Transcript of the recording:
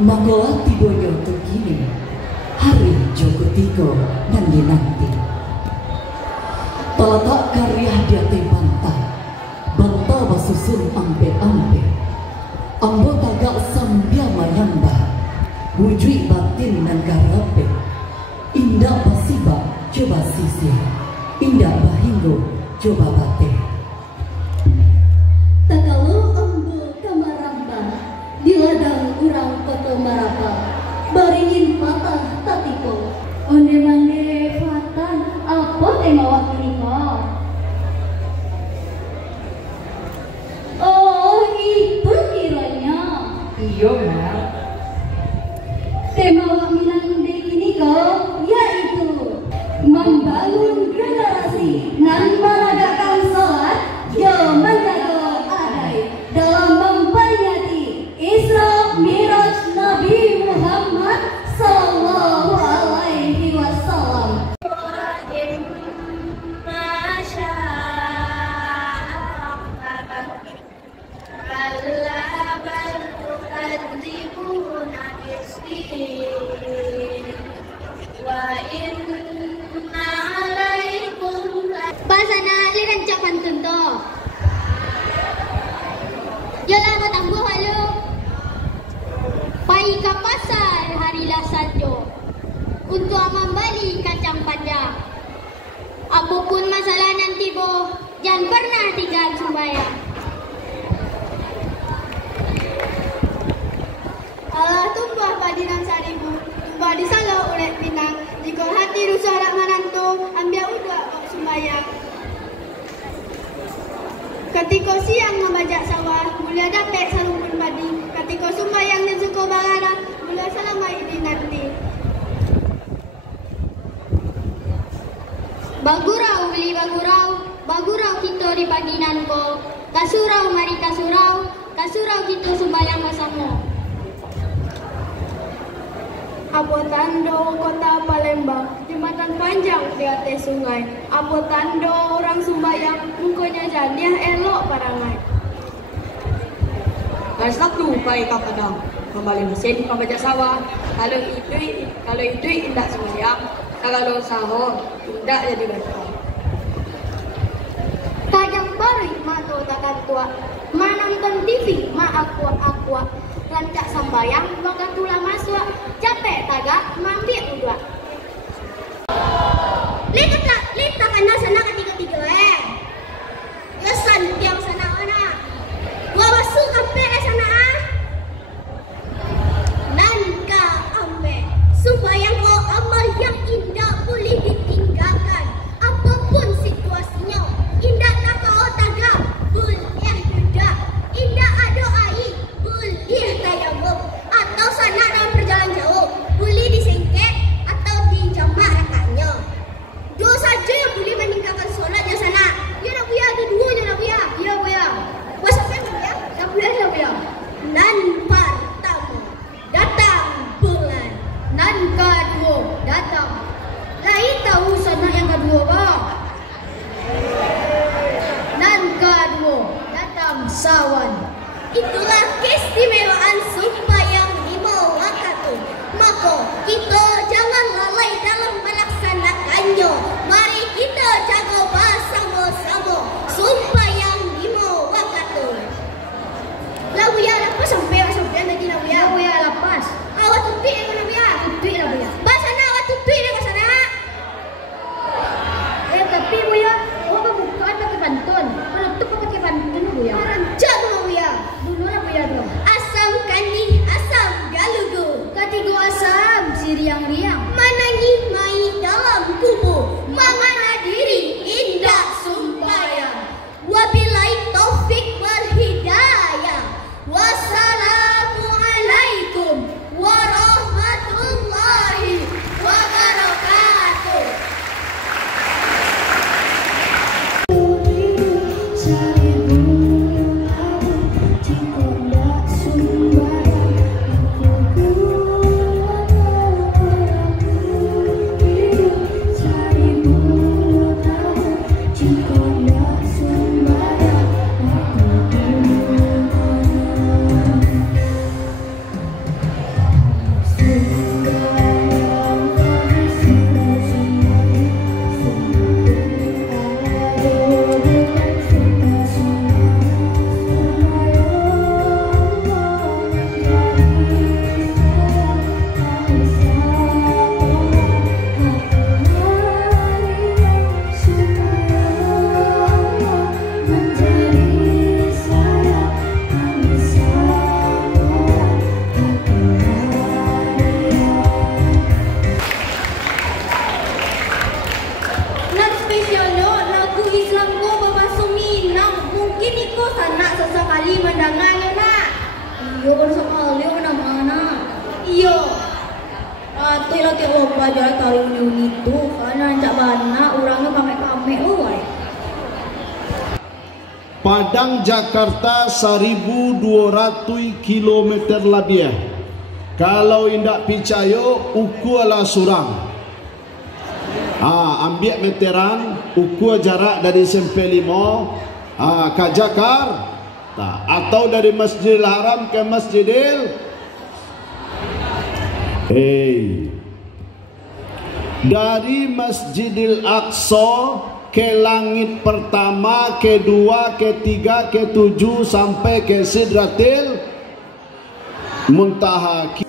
Makola tiboyo begini, hari Joko Tiko nanti. Talatak karya dia banta basusun ampe. Ambo tagak sambia mayamba, wujud batin nan garape. Indah basiba coba sisi, indah bahinggo coba bate. Takalu ambo kamaramba, di ladang urang koto marapa, baringin patah tatiko. Onde mangge fatan, apa tema waktu kau? Oh itu kiranya. Iya Mel. Tema waktu ini kau, yaitu membangun generasi nan menegakkan sholat, menjaga adai dalam memperingati Isra Miraj Nabi Muhammad Sallallahu Alaihi Wasallam. Pasana lirancakan tentu. Yalah matangguh halo. Pai ke pasar harilah sajo. Untuk amambali kacang panjang. Apapun masalah nanti boh, jangan pernah tinggal sembahyang. Allah tumpah padinan saribu, tumpah disalah oleh pinang. Jika hati rusak rak menantu, ambil udah kok sembahyang. Ketika siang membajak sawah, mulia dapat salumpun padi. Ketika sembahyang dan suka barara, mulia salamai di nanti. Bagurau beli bagurau kita di padinan ko. Kasurau mari kasurau kita sembahyang bersama. Apotando kota Palembang, jembatan panjang di atas sungai. Apotando orang sembahyang, mukanya jadiah elok parangai. Hari Sabtu pai kapadang, kembali mesin pembajak sawah. Kalau itu indah sembahyang, kalau sahur indah jadi baca. Kajang baru mato takkan tua, manonton TV ma aqua. Rancak sambayang, maka tulang masuk, capek tagak, mampir udua. Lihat kena sana ketiga Lesan yang sana mana? Gua masuk ampe sana Nanka ampe, supaya kau amal yang indah boleh ditinggalkan. Apapun situasinya, indah tak kau tagak, boleh duda, indah ada air. Boleh tayamum atau sana dalam perjalanan jauh, boleh disingkir atau Patut lah tiap lomba jual tahu uni itu karena anjak mana orangnya kame-kame woy. Padang Jakarta 1200 km lebih. Kalau indak percaya ukur lah surang. Ambil meteran, ukur jarak dari SMP 5 ke Jakarta atau dari Masjidil Haram ke Masjidil dari Masjidil Aqsa ke langit pertama, kedua, ketiga, ketujuh sampai ke Sidratil Muntaha.